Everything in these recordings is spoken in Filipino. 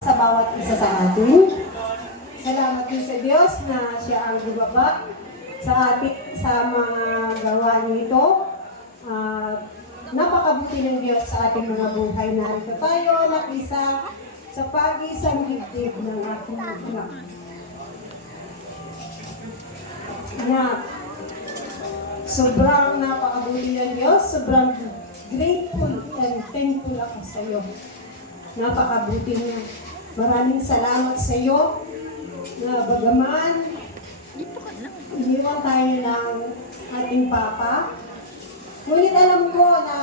Sa bawat isa sa atin. Salamat din sa Diyos na siya ang bumaba sa atin sa mga gawa nito. Napakabuti ng Diyos sa ating mga buhay. Narito tayo nakisa sa pagisang dibdib ng ating anak. Sobrang napakabuti ng Diyos, sobrang grateful and thankful ako sa iyo. Napakabuti niya. Maraming salamat sa iyo na bagaman iniwan tayo ng ating Papa. Ngunit alam ko na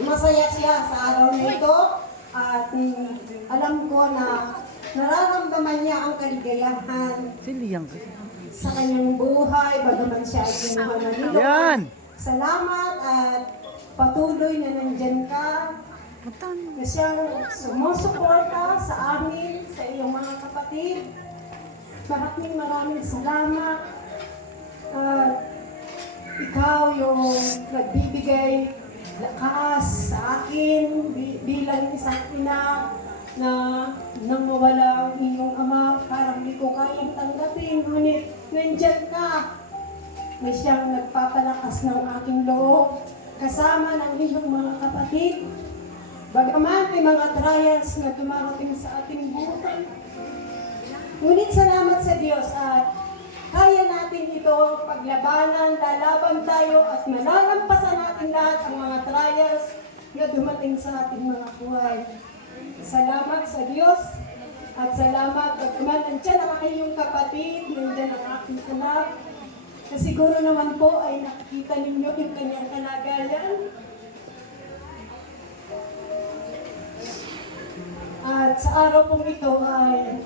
masaya siya sa araw na ito at alam ko na nararamdaman niya ang kaligayahan sa kanyang buhay bagaman siya ay kinuha ng Diyos. Salamat at patuloy na nandyan ka na siyang sumusuporta sa amin, sa iyong mga kapatid. Maraming salamat. Ikaw yung nagbibigay lakas sa akin bilang isang ina na nang mawala ang iyong ama, parang hindi ko kayang tanggapin. Ngunit nandyan ka na siyang nagpapalakas ng aking loob kasama ng iyong mga kapatid. Bagaman may mga trials na dumarating sa ating buhay. Ngunit salamat sa Diyos at kaya natin ito paglabanan, lalaban tayo at malalampasan natin lahat ang mga trials na dumating sa ating mga buhay. Salamat sa Diyos at salamat bagaman nandiyan ang iyong kapatid, nandiyan ang aking anak, na siguro naman po ay nakikita ninyo yung kanyang kalagayan. At sa araw pong ito ay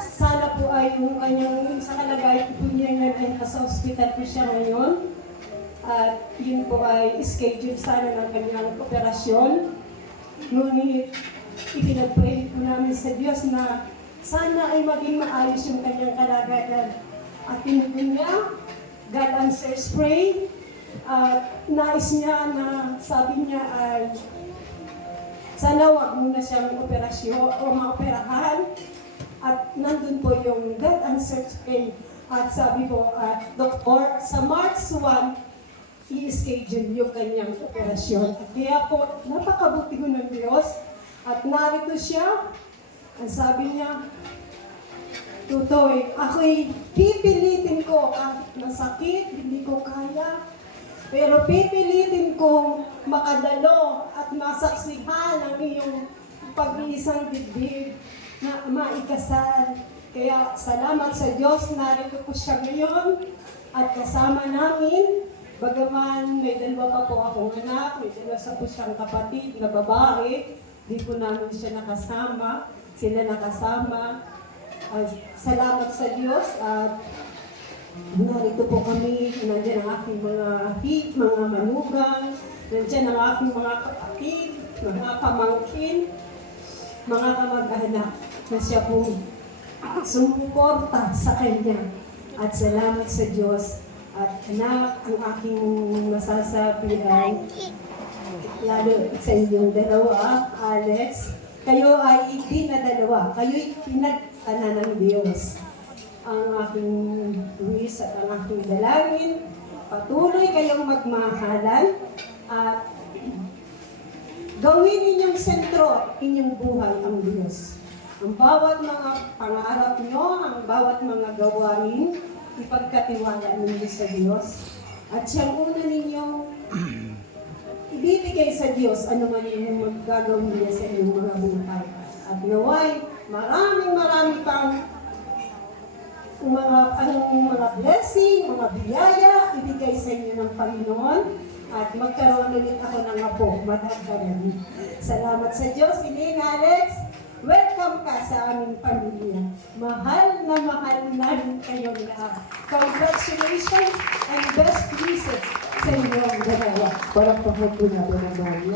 sana po ay yung kanyang sa kalagayan po niya na sa ospital po siya ngayon. At yun po ay schedule sana ng kanyang operasyon. Ngunit ipinag-pray po namin sa Diyos na sana ay maging maayos yung kanyang kalagayan. At pinuto niya, God answers pray. At nais niya na sabi niya ay sana wag muna siyang operasyon o maoperahan. At nandun po yung God answers prayer. At sabi po, Doktor, sa March 1, i-schedule yung kanyang operasyon. At kaya po, napakabuti ko ng Diyos. At narito siya. Ang sabi niya, Tutoy, ako'y pipilitin ko kahit masakit, hindi ko kaya. Pero pipilitin kong makadalo at masaksihan ang iyong pag-iisang dibdib na maikasal. Kaya salamat sa Diyos, narito po siya ngayon at kasama namin. Bagaman may dalawa pa po akong anak, may dalawa po siyang kapatid na babae, di po namin siya nakasama, sila nakasama. Salamat sa Diyos at narito po kami, nandiyan ang aking mga manugang, nandiyan ang aking mga kapatid, mga pamangkin, mga kamag-anak na siya po sumuporta sa Kanya. At salamat sa Diyos. At anak, ang aking masasabi ay, lalo sa inyong dalawa, Alex, kayo ay hindi na dalawa, kayo'y pinagtanan ng Diyos. Ang aking wish at ang aking dalangin, patuloy kayong magmahalan at gawin ninyong sentro inyong buhay ang Diyos. Ang bawat mga pangarap nyo, ang bawat mga gawain, ipagkatiwala ninyo sa Diyos. At siyang una ninyong ibibigay sa Diyos ano man yung magagawin niya sa inyong mga buhay. At naway, marami pang mga blessing, mga biyaya, ibigay sa inyo ng Panginoon at magkaroon ulit ako ng apo, madagdagan. Salamat sa Diyos. Elaine, Alex, welcome ka sa aming pamilya. Mahal namin kayong lahat. Congratulations and best wishes sa inyong dalawa. Parang pahag ko na